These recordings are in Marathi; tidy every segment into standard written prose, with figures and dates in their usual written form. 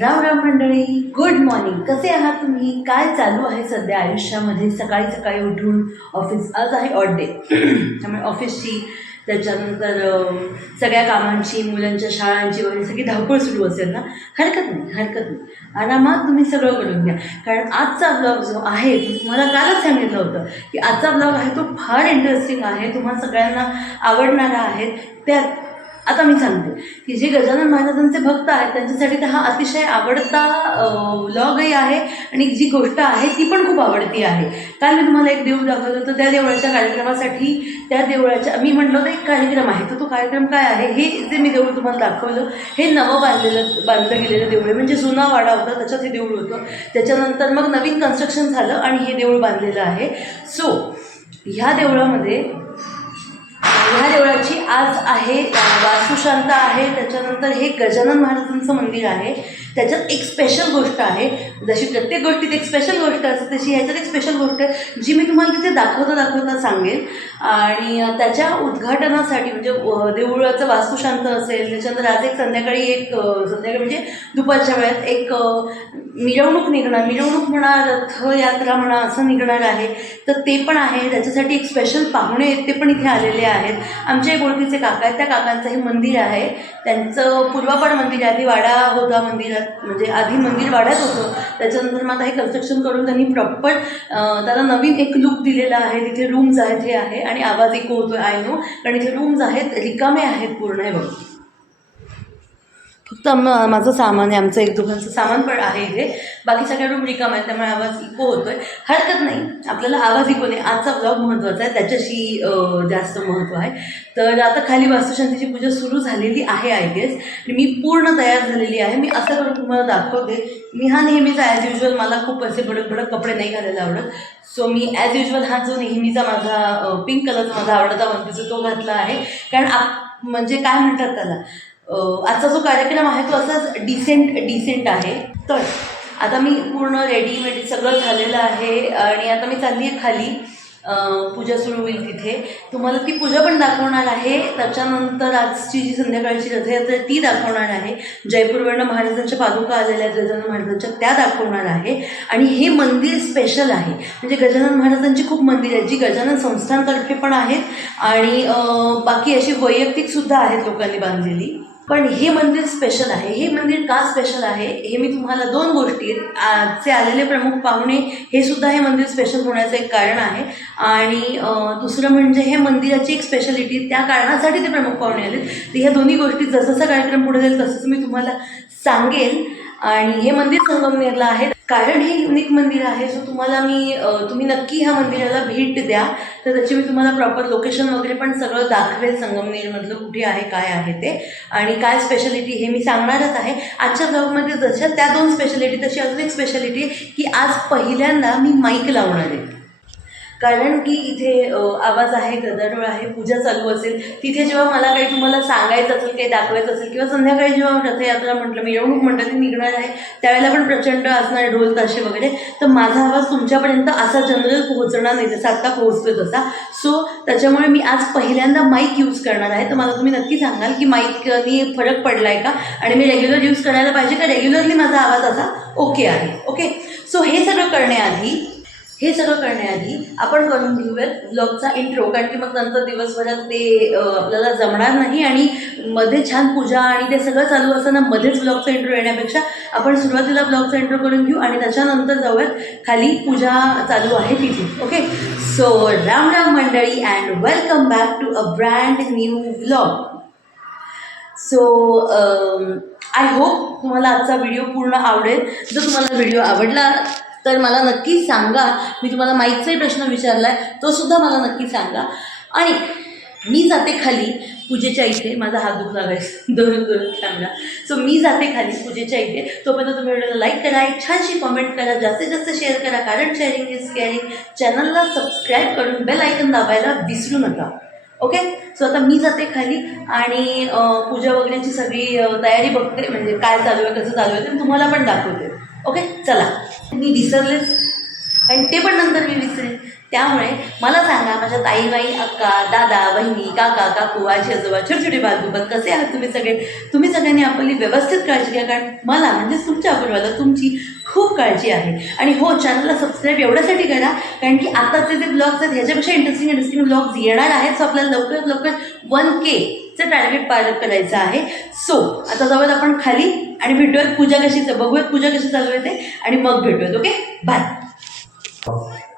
राम राम मंडळी, गुड मॉर्निंग. कसे आहात तुम्ही? काय चालू आहे सध्या आयुष्यामध्ये? सकाळी सकाळी उठून ऑफिस, आज आहे ऑड डे त्यामुळे ऑफिसची, त्याच्यानंतर सगळ्या कामांची, मुलांच्या शाळांची वगैरे सगळी धावपळ सुरू असेल ना. हरकत नाही, आरामात तुम्ही सगळं करून घ्या. कारण आजचा ब्लॉग जो आहे, तुम्हाला कालच सांगितलं होतं की आजचा ब्लॉग आहे तो फार इंटरेस्टिंग आहे, तुम्हाला सगळ्यांना आवडणारा आहे. त्यात आता मी सांगते की जे गजानन महाराजांचे भक्त आहेत त्यांच्यासाठी तर हा अतिशय आवडता व्लॉगही आहे आणि जी गोष्ट आहे ती पण खूप आवडती आहे. काल मी तुम्हाला एक देऊळ दाखवलं होतं, त्या देवळाच्या कार्यक्रमासाठी, त्या देवळाच्या मी म्हटलं होतं एक कार्यक्रम आहे, तर तो कार्यक्रम काय आहे, हे जे मी देऊळ तुम्हाला दाखवलं हे नवं बांधलं गेलेलं देऊळ आहे. म्हणजे जुना वाडा होता त्याच्यात हे देऊळ होतं, त्याच्यानंतर मग नवीन कन्स्ट्रक्शन झालं आणि हे देऊळ बांधलेलं आहे. सो ह्या देवळाची आज आहे वास्तुशांत आहे. त्याच्यानंतर हे गजानन महाराजांचं मंदिर आहे. त्याच्यात एक स्पेशल गोष्ट आहे, जशी प्रत्येक गोष्टीत एक स्पेशल गोष्ट असते तशी ह्याच्यात एक स्पेशल गोष्ट आहे जी मी तुम्हाला तिथे दाखवता सांगेन. आणि त्याच्या उद्घाटनासाठी म्हणजे देऊळाचं वास्तुशांत असेल, त्याच्यानंतर आज एक संध्याकाळी म्हणजे दुपारच्या वेळात एक मिरवणूक म्हणा, रथयात्रा म्हणा असं निघणार आहे, तर ते पण आहे. त्याच्यासाठी एक स्पेशल पाहुणे आहेत, ते पण इथे आलेले आहेत. आमच्या एक ओळखीचे काका आहेत, त्या काकांचं हे मंदिर आहे, त्यांचं पूर्वापार मंदिर आहे. आधी वाडा होता मंदिरात, म्हणजे आधी मंदिर वाड्यात होतं, त्याच्यानंतर मग आता हे कन्स्ट्रक्शन करून त्यांनी प्रॉपर त्याला नवीन एक लुक दिलेला आहे. तिथे रूम्स आहेत, हे आहे, आणि आवाज इको होतोय आय नो, कारण इथे रूम्स आहेत, रिकामे आहेत पूर्ण. हे बघ, फक्त माझं सामान आहे, आमचं एक दोघांचं सामान पण आहे इथे, बाकी सगळे रूम रिकाम आहेत, त्यामुळे आवाज इको होतोय. हरकत नाही, आपल्याला आवाज इको नाही, आजचा ब्लॉग महत्त्वाचा आहे, त्याच्याशी जास्त महत्त्व आहे. तर आता खाली वास्तुशांतीची पूजा सुरू झालेली आहे आय गेस, आणि मी पूर्ण तयार झालेली आहे. मी असं करून तुम्हाला दाखवते. मी हा नेहमीचा ॲज युजल, मला खूप असे भडक कपडे नाही घालायला आवडत, सो मी ॲज युजल हा जो नेहमीचा माझा पिंक कलरचा माझा आवडता वनपीस तो घातला आहे. कारण म्हणजे काय म्हणतात त्याला, आजचा जो कार्यक्रम आहे तो असाच डिसेंट आहे. तर आता मी पूर्ण रेडी सगळं झालेलं आहे आणि आता मी चालली आहे खाली. पूजा सुरू होईल तिथे, तुम्हाला ती पूजा पण दाखवणार आहे. त्याच्यानंतर आजची जी संध्याकाळची रथयात्रा ती दाखवणार आहे. जयपूरवरनं महाराजांच्या पादुका आलेल्या आहेत गजानन महाराजांच्या, त्या दाखवणार आहे. आणि हे मंदिर स्पेशल आहे, म्हणजे गजानन महाराजांची खूप मंदिर आहेत जी गजानन संस्थांतर्फे पण आहेत आणि बाकी अशी वैयक्तिकसुद्धा आहेत लोकांनी बांधलेली. पण हे मंदिर स्पेशल आहे. हे मंदिर का स्पेशल आहे हे मी तुम्हाला दोन गोष्टी, आजचे आलेले प्रमुख पाहुणे हे सुद्धा हे मंदिर स्पेशल होण्याचं एक कारण आहे, आणि दुसरं म्हणजे हे मंदिराची एक स्पेशालिटी, त्या कारणासाठी ते प्रमुख पाहुणे आले. तर ह्या दोन्ही गोष्टी जसं कार्यक्रम पुढे जाईल तसंच मी तुम्हाला सांगेन. आणि हे मंदिर संगमनेरला आहे, कारण हे युनिक मंदिर आहे. सो तुम्ही नक्की ह्या मंदिराला भेट द्या, तर त्याची मी तुम्हाला प्रॉपर लोकेशन वगैरे पण सगळं दाखवेल, संगमनेरमधलं कुठे आहे, काय आहे ते, आणि काय स्पेशालिटी हे मी सांगणारच आहे आजच्या ब्लॉगमध्ये. जशा त्या दोन स्पेशालिटी, तशी अजून एक स्पेशालिटी आहे की आज पहिल्यांदा मी माईक लावणार आहे. कारण की इथे आवाज आहे, गदारोळ आहे, पूजा चालू असेल, तिथे जेव्हा मला काही तुम्हाला सांगायचं असेल, काही दाखवायचं असेल, किंवा संध्याकाळी जेव्हा रथयात्रा मिरवणूक म्हटलं ती निघणार आहे, त्यावेळेला पण प्रचंड असणार ढोल ताशे वगैरे, तर माझा आवाज तुमच्यापर्यंत असा जनरल पोहोचणार नाही जसा आत्ता पोहोचतोय तसा. सो त्याच्यामुळे मी आज पहिल्यांदा माईक यूज करणार आहे. तर मला तुम्ही नक्की सांगाल की माईकनी फरक पडला आहे का, आणि मी रेग्युलर यूज करायला पाहिजे का, रेग्युलरली माझा आवाज असा ओके आहे. ओके, सो हे सगळं करण्याआधी आपण करून घेऊयात ब्लॉगचा इंट्रो, कारण की मग नंतर दिवसभरात ते आपल्याला जमणार नाही, आणि मध्ये छान पूजा आणि ते सगळं चालू असताना मध्येच ब्लॉगचा इंट्रो येण्यापेक्षा आपण सुरुवातीला ब्लॉगचा इंट्रो करून घेऊ आणि त्याच्यानंतर जाऊयात खाली पूजा चालू आहे तिथे. ओके, सो राम राम मंडळी and welcome back to a brand new vlog. So I hope तुम्हाला आजचा व्हिडिओ पूर्ण आवडेल. जर तुम्हाला व्हिडिओ आवडला तर मला नक्की सांगा. मी तुम्हाला माईकचाही प्रश्न विचारला आहे, तो सुद्धा मला नक्की सांगा. आणि मी जाते खाली पूजेच्या इथे, माझा हात दुखला गाइस धरून कॅमेरा. सो मी जाते खाली पूजेच्या इथे. तोपर्यंत तुम्ही व्हिडिओला लाईक करा, एक छानशी कॉमेंट करा, जास्तीत जास्त शेअर करा, कारण शेअरिंग इज केअरिंग. चॅनलला सबस्क्राईब करून बेल आयकन दाबायला विसरू नका. ओके, सो आता मी जाते खाली आणि पूजा वगैरेची सगळी तयारी बघते, म्हणजे काय चालू आहे, कसं चालू आहे ते तुम्हाला पण दाखवते. ओके, चला. मी विसरलेच, आणि ते पण नंतर मी विसरेन, त्यामुळे मला सांगा, माझ्या ताईबाई, अक्का, दादा, बहिणी, काका, काकू, आजी, आजोबा, छोटे छोटे बालगोपाल, कसे आहात तुम्ही सगळे? तुम्ही सगळ्यांनी आपली व्यवस्थित काळजी घ्या, कारण मला म्हणजे तुमच्या अपूर्वाला तुमची खूप काळजी आहे. आणि हो, चॅनलला सबस्क्राईब एवढ्यासाठी करा, कारण की आताचे जे ब्लॉग्स आहेत ह्याच्यापेक्षा इंटरेस्टिंग ब्लॉग्स येणार आहेत. सो आपल्याला लवकरात लवकर 1K चं टार्गेट पार करायचं आहे. सो आता जाऊयात आपण खाली आणि भेटूयात पूजा बघूयात पूजा कशी चालू आहे ते, आणि मग भेटूयात. Okay, bye.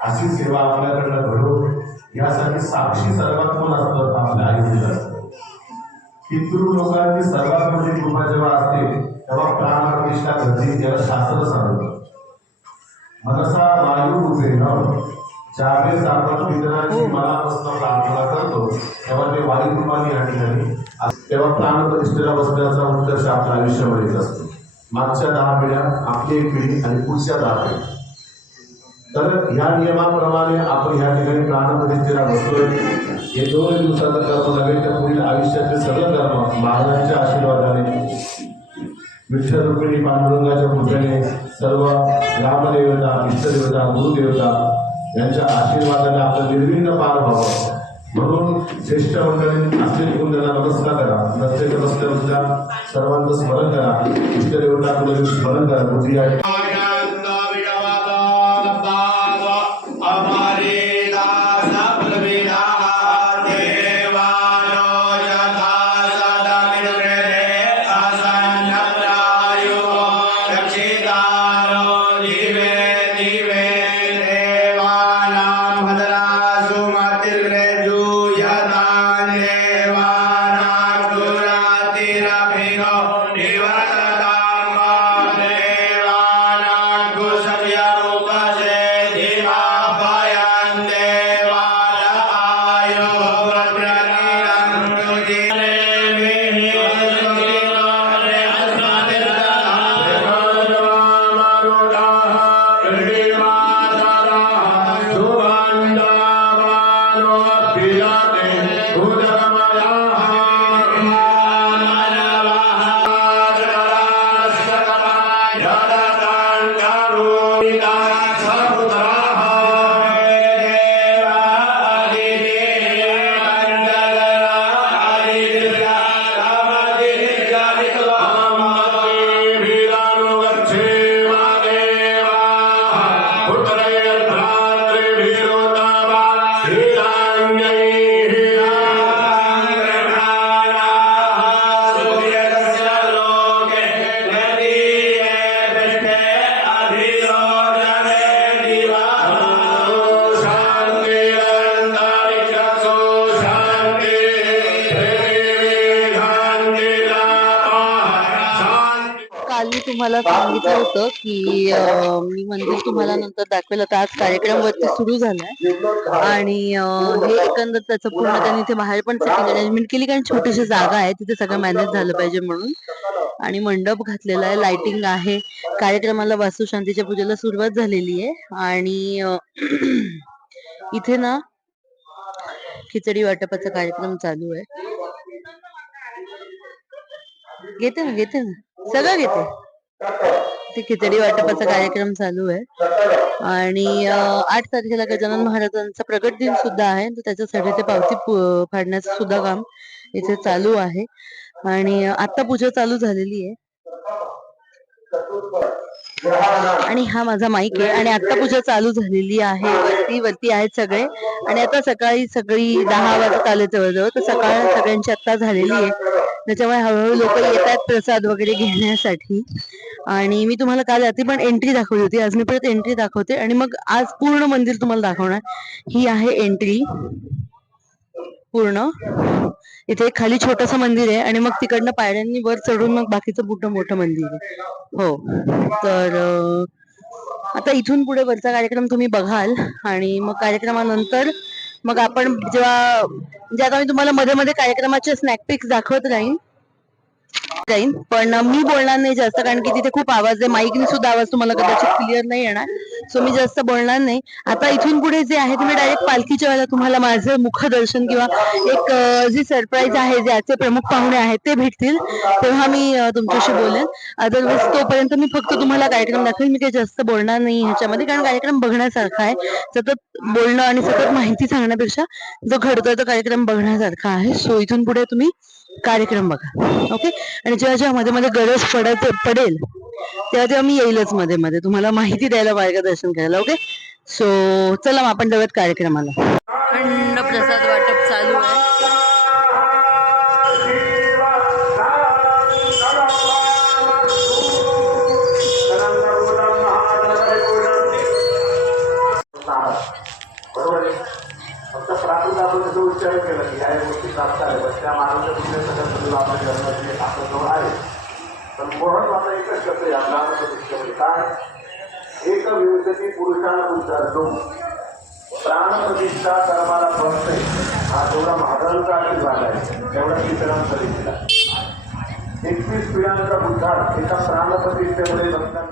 अशी सेवा आपल्याकडनं घडो यासाठी साक्षी सर्वात कोण असतं? आपल्या आयुष्यात असतं. पितृ लोकांची सर्वात मोठी कृपा जेव्हा असते तेव्हा प्राणप्रतिष्ठा घडते, त्याला शास्त्र सांगतं. मनसा वायू रूपेण ज्यावेळेस आपण पितरांची मनापासून प्रार्थना करतो तेव्हा ते वायू रूपाने या ठिकाणी, तेव्हा प्राणप्रतिष्ठेला बसण्याचा उत्कर्ष आपल्या आयुष्यामध्ये असतो. मागच्या 10 पिढ्या, आपली एक पिढी आणि पुढच्या 10 पिढ्या. तर ह्या नियमाप्रमाणे आपण ह्या ठिकाणी प्राणप्रतिष्ठेला बसतोय. हे 2 दिवसाचं कर्म नव्हे तर पुढील आयुष्याचे सगळं कर्म महाराजांच्या आशीर्वादाने, विठ्ठल रुक्मिणी पांडुरंगाच्या कृपेने, सर्व ग्रामदेवता, इष्टदेवता, गुरुदेवता यांच्या आशीर्वादाने आपलं निर्विघ्न पार व्हावं म्हणून ज्येष्ठ मंडळी असलेली कुंडाला नमस्कार करा. प्रत्येक बसल्याबसल्या सर्वांचं स्मरण करा, इष्टदेवता कुठे स्मरण करा. बुद्धी आहे मी तुम्हाला सांगितलं होतं की मी मंदिर तुम्हाला नंतर दाखवेल. आता आज कार्यक्रम वरती सुरू झालाय आणि हे एकंदर त्याचं पूर्ण त्यांनी इथे बाहेर पण सेटिंग अरेंजमेंट केली, कारण छोटीशी जागा आहे तिथे सगळं मॅनेज झालं पाहिजे म्हणून. आणि मंडप घातलेला आहे, लाइटिंग आहे, कार्यक्रमाला वास्तुशांतीच्या पूजेला सुरुवात झालेली आहे. आणि इथे ना खिचडी वाटपाचा कार्यक्रम चालू आहे. घेते ना सगळं घेते. ते खिचडी वाटपाचा कार्यक्रम चालू आहे. आणि 8 तारखेला गजानन महाराजांचा प्रगट दिन सुद्धा आहे, तर त्याच्यासाठी ते पावती फाडण्याचं सुद्धा काम इथे चालू आहे. आणि आता पूजा चालू झालेली आहे. आणि हा माझा माईक आहे आणि आता पूजा चालू झालेली आहे. वरती आहेत सगळे. आणि आता सकाळी 10 वाजत आले जवळजवळ, तर सकाळ सगळ्यांची आता झालेली आहे. त्याच्यामुळे हळूहळू लोक येत आहेत प्रसाद वगैरे घेण्यासाठी. आणि मी तुम्हाला काल रात्री पण एंट्री दाखवली होती, आज मी परत एंट्री दाखवते आणि मग आज पूर्ण मंदिर तुम्हाला दाखवणार. ही आहे एंट्री पूर्ण. इथे एक खाली छोटस मंदिर आहे आणि मग तिकडनं पायऱ्यांनी वर चढून मग बाकीचं मोठं मंदिर आहे. हो, तर आता इथून पुढे वरचा कार्यक्रम तुम्ही बघाल आणि मग कार्यक्रमानंतर मग आपण जेव्हा म्हणजे आता मी तुम्हाला मध्ये मध्ये कार्यक्रमाचे स्नॅक पिक्स दाखवत राहीन. पण मी बोलणार नाही जास्त, कारण की तिथे खूप आवाज आहे, माईकने सुद्धा आवाज तुम्हाला कदाचित क्लिअर नाही येणार. सो मी जास्त बोलणार नाही. आता इथून पुढे जे आहे ते मी डायरेक्ट पालखीच्या वेळेला तुम्हाला माझं मुखदर्शन किंवा एक जी सरप्राईज आहे, ज्याचे प्रमुख पाहुणे आहेत ते भेटतील, तेव्हा मी तुमच्याशी बोलेन. अदरवाईज तोपर्यंत मी फक्त तुम्हाला कार्यक्रम दाखवेल. मी काही जास्त बोलणार नाही ह्याच्यामध्ये, कारण कार्यक्रम बघण्यासारखा आहे. सतत बोलणं आणि सतत माहिती सांगण्यापेक्षा जो घडतोय तो कार्यक्रम बघण्यासारखा आहे. सो इथून पुढे तुम्ही कार्यक्रम बघा, ओके. आणि जेव्हा जेव्हा मध्ये मध्ये गरज पडेल तेव्हा तेव्हा मी येईलच मध्ये मध्ये तुम्हाला माहिती द्यायला, मार्गदर्शन करायला, ओके. सो चला मग आपण जाऊयात कार्यक्रमाला. अखंड प्रसाद वाटप चालू आहे. बरोबर आहे. फक्त प्राकृत आपण त्याचा उच्चार केला की ह्या गोष्टी प्राप्त आहे, त्या मानवच्या कुठल्या सगळ्या आपल्या जन्माचे आपल्याजवळ आहे. पण महत्वाचा एकच शब्द आहे आपल्या प्रतिष्ठेमध्ये, काय एक विवेचनी पुरुषानं उच्चारतो. प्राणप्रतिष्ठा कर्माला बसते, हा तेवढा महाराजांचा आशीर्वाद आहे, तेवढा कीर्तनांचा देखील आहे. 21 पिढ्यांचा उद्धार एका प्राणप्रतिष्ठेमध्ये बसतात.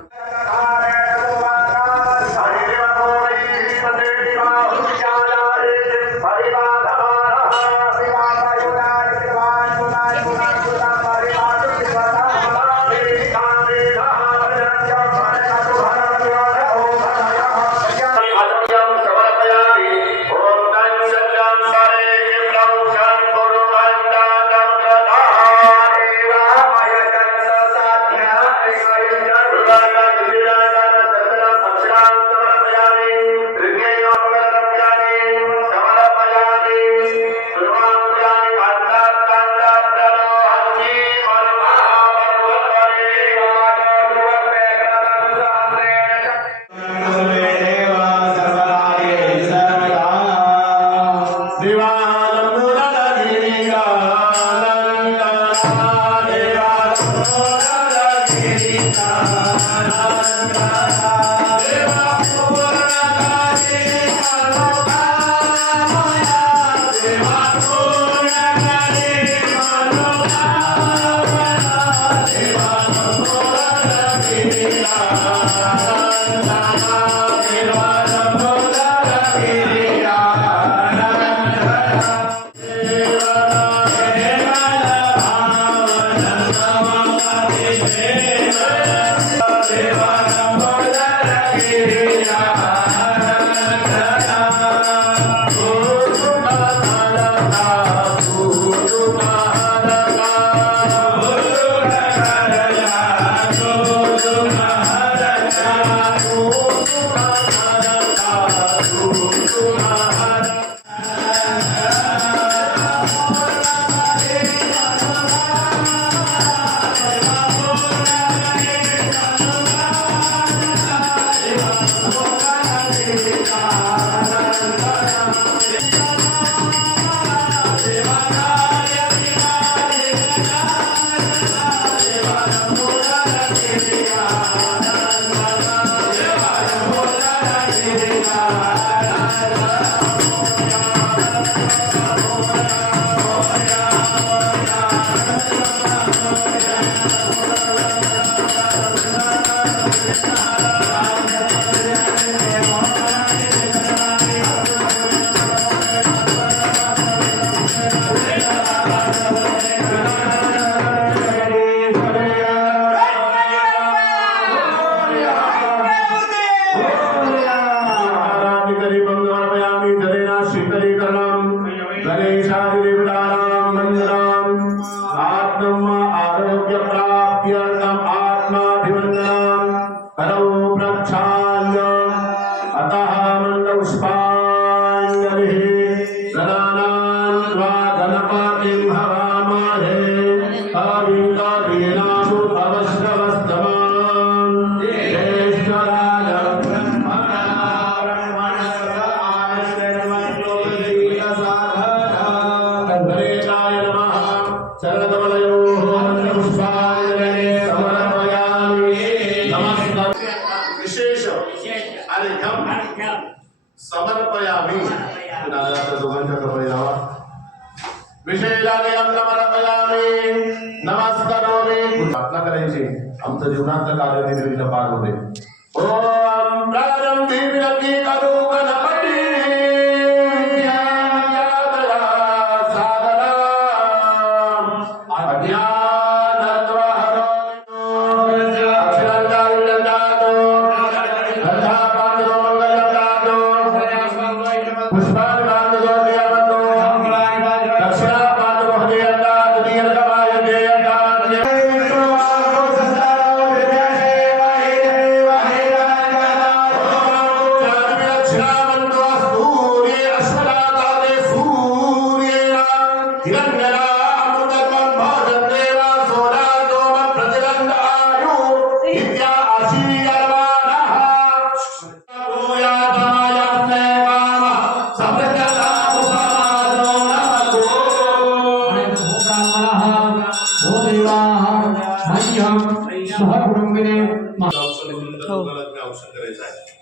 समर्पयामी दादाच्या दोघांच्या कपडे लावा. विशेषाने समर्पयामी नमस्कार प्रार्थना करायची आमचं जीवनातलं कार्य निर्विघ्न पार होते. ओम प्रारंभी विरक्ती करू गणपती विद्यादया सागरा अज्ञानत्व हरो अक्षरंगाविदंडातो गंधापांडो मंगलप्रातो पुष्पाणिमानदो देवतो दक्षिणापांडो हृदयंदा द्वितीयर्गमाय देयंदा औषध करायचं आहे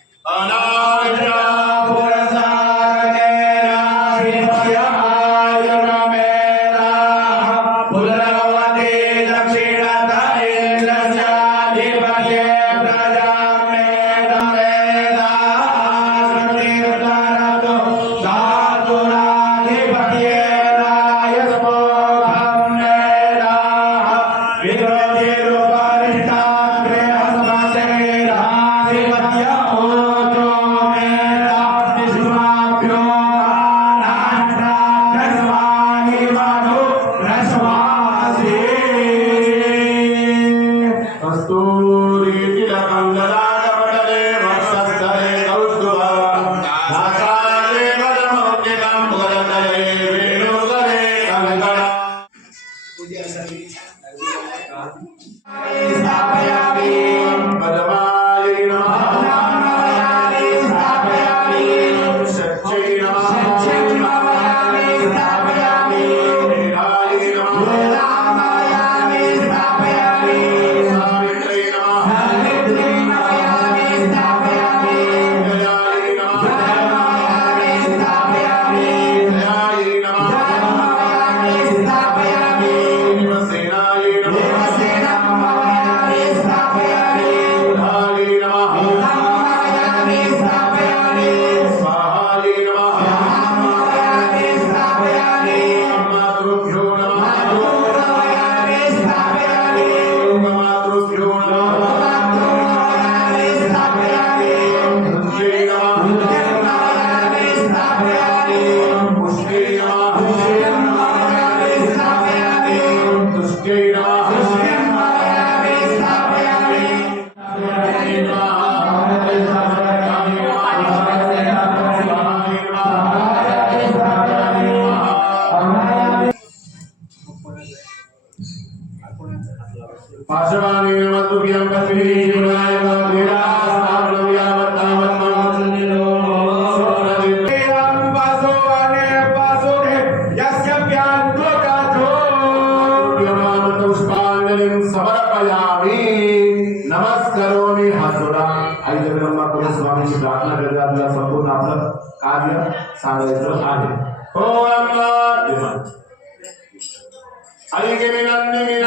पाशवाणी नमस्तुभ्यं कस्मिन् विनायक नमस्कारोमी हात जोडा आई जगदंबा स्वामींची प्रार्थना करते आपल्याला संपूर्ण आपलं कार्य सांगायचं आहे ओम नमः Ali ke minanne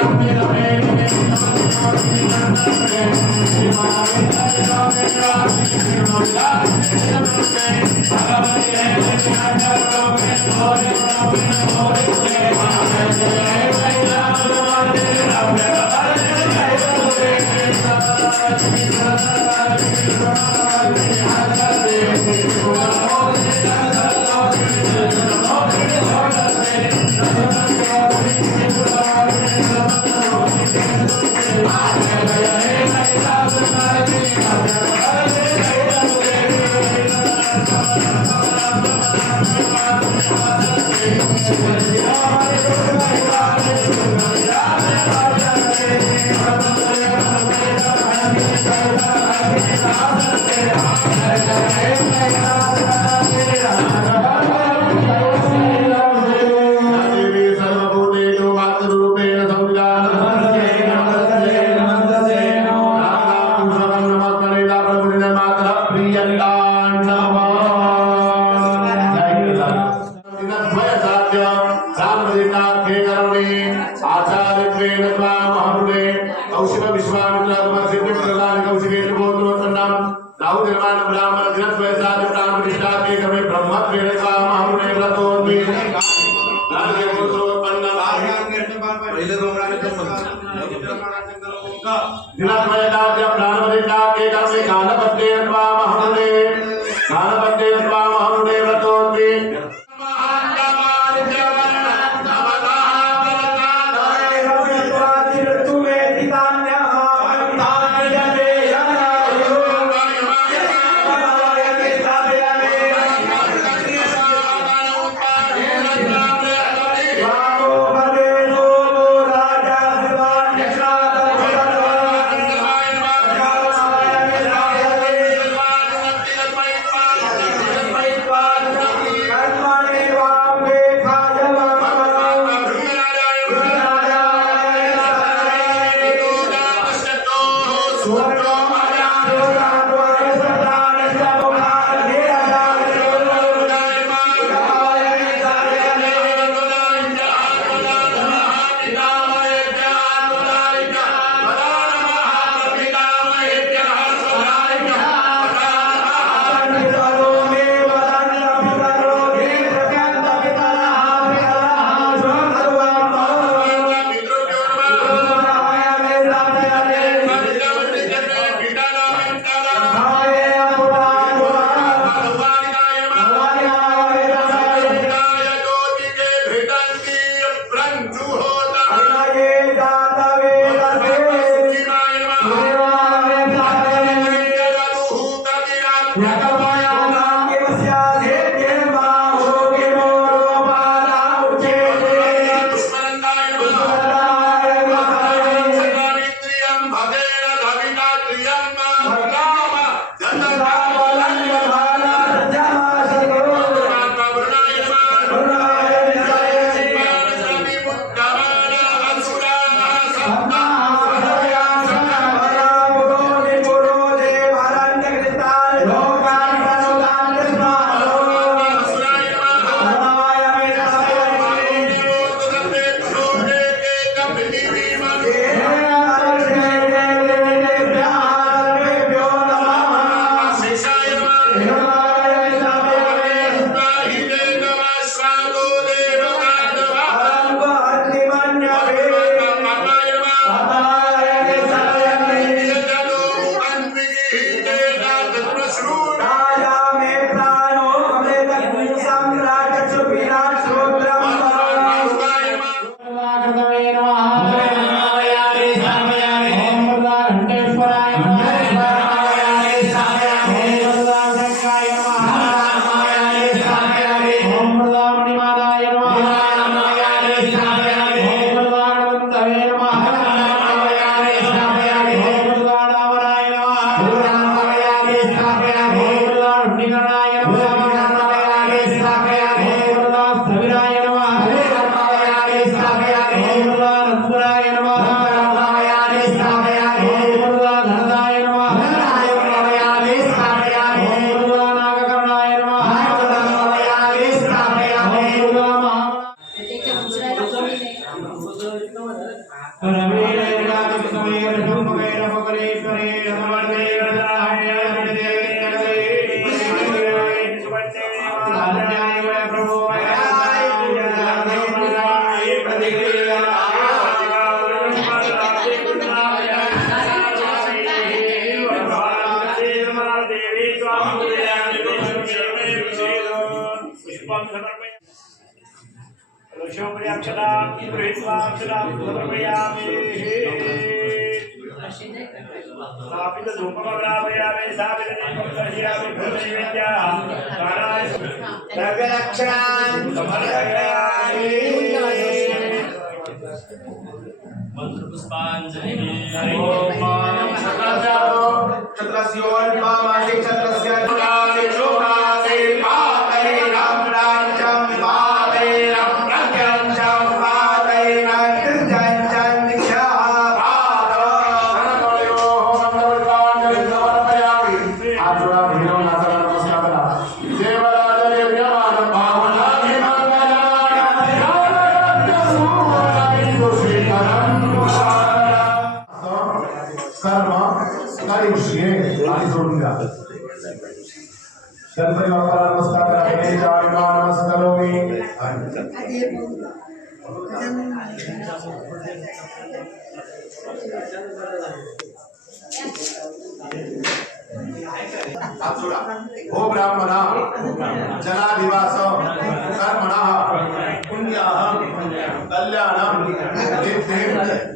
निर्माण ब्राह्मण ग्रंथ वैसादि प्राण प्रतिष्ठा के कवि ब्रह्म वेदका महामुने व्रतो द्वे नारदे पुत्रोत्पन्न पहिले दोघांचे दिनात्मयदाद्य प्राण प्रतिष्ठा के कवि गानपत्ये त्वा महामुने व्रतो द्वे गणपती बाप्पाला नमस्कार करा. नमस्कारोमी. हो ब्राह्मणा जनादिवास कर्मणः पुण्याः कल्याणं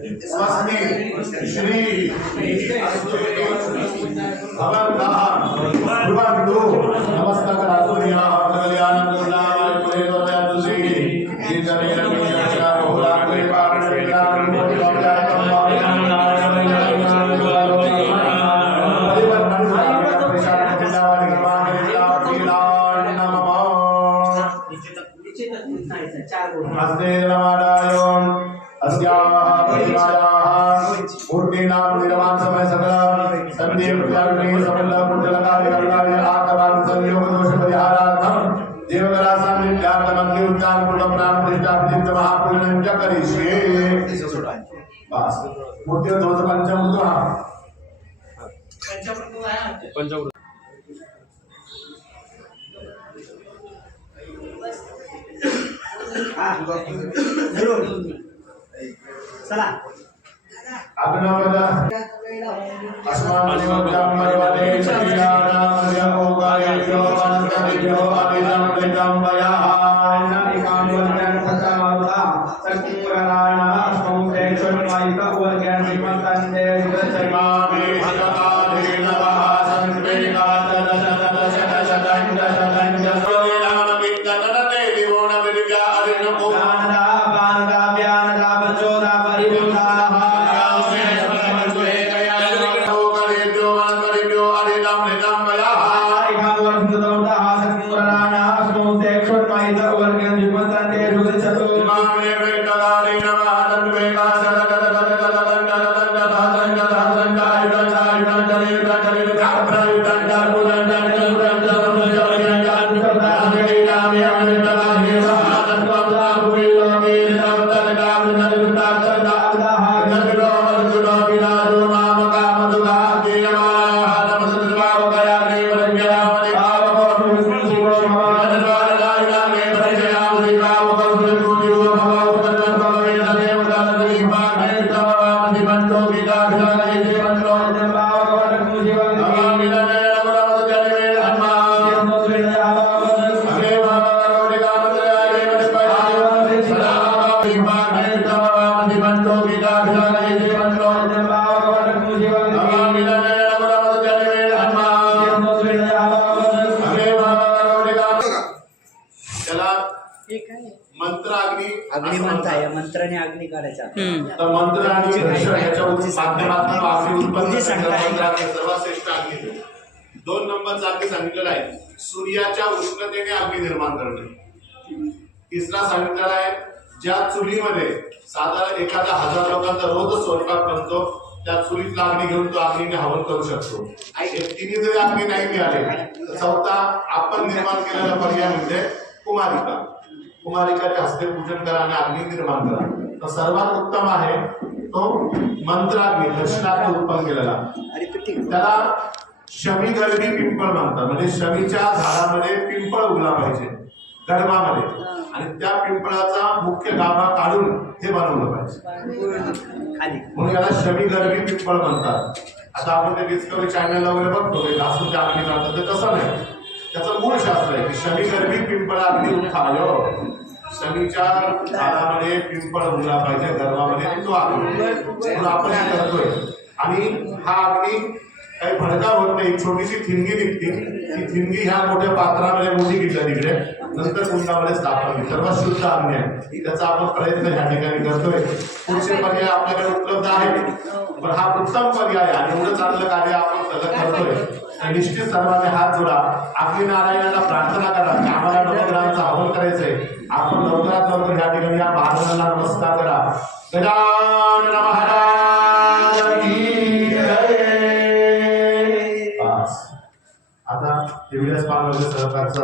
नित्यं स्वस्ति श्री भवन्तः भवन्तु. नमस्कार करा. सूर्याः कल्याणं गुणाय पुरेवरतु श्री मूर्तीनां निर्माण समय सकल संदेव कर्मी सफल कुंडल कार्य कल्याण आत्मान संयोग दोष परिहारार्थम देवकला सान्निध्यार्थ मंदिर उच्चारण पूर्ण प्राण प्रतिष्ठा विधित महापूजन च करिष्ये. बस मूर्ती दोष पंचमूर्त पंचमूर्त चला अग्नवद अस्मान्निवद्यं मयवदे चक्रियाणां यमोगायेभ्यो वनस्पतिभ्यो अभिनं कृतं वयः नामिकां वन्दनं सचावता शक्तिपुराणाः सोमदेशन्वायिक उवर्गं विमन्तन्दे सुरचमामि भगवाने नमः अग्नी म्हणताय मंत्राने अग्नी काढायचा. तर मंत्र आणि दर्शन याच्या माध्यमातून आपली उत्पन्न सर्वात श्रेष्ठ अग्नी. 2 नंबरचा अग्नी सांगितलेला आहे सूर्याच्या उष्णतेने अग्नी निर्माण करणे. तिसरा सांगितलेला आहे ज्या चुलीमध्ये साधारण एखादा 1000 लोकांचा रोज स्वयंपाक बनतो त्या चुलीत अग्नी घेऊन तो अग्नीने हवन करू शकतो. हे तिन्ही जरी अग्नी नाही मिळाले तर चौथा आपण निर्माण केलेला पर्याय म्हणजे कुमारिका. कुमारिकाचे हस्ते पूजन करा आणि अग्नी निर्माण करा. तर सर्वात उत्तम आहे तो मंत्राग्नी दक्षिणात उत्पन्न केलेला. त्याला शमीगर्भी पिंपळ म्हणतात. म्हणजे शमीच्या झाडामध्ये पिंपळ उगला पाहिजे गर्भामध्ये आणि त्या पिंपळाचा मुख्य गाभा काढून हे बनवलं पाहिजे म्हणून याला शमीगर्भी पिंपळ म्हणतात. आता आपण ते डिस्कवरी चॅनलला वगैरे बघतो लासूच्या अग्नी काढतात ते तसं नाही. त्याचं मूळ शास्त्र आहे की शमीगर्भी पिंपळ अग्नी उत्थाय. शमीच्या झाडामध्ये पिंपळ उगला पाहिजे गर्भामध्ये तो अग्नी म्हणून आपण हे करतोय. आणि हा अग्नी काही भडका होत नाही. छोटीशी थिंगी निघते ती थिंगी ह्या मोठ्या पात्रामध्ये मोठी घेतल्या तिकडे नंतर कुंडामध्ये स्थापन सर्वात शुद्ध अग्नी आहे. त्याचा आपण प्रयत्न ह्या ठिकाणी करतोय. पुढचे पर्याय आपल्याकडे उपलब्ध आहेत पण हा उत्तम पर्याय आणि एवढं चांगलं कार्य आपण सलग करतोय तर निश्चित सर्वांनी हात जोडा. अग्निनारायणाला प्रार्थना करा की आम्हाला नवग्रहांचं हवन करायचंय. आपण लवकरात लवकर या ठिकाणी या महाराजांना नमस्कार करा. गजानन महाराज की जय. आता देवीदास पाल वगैरे सहकारचा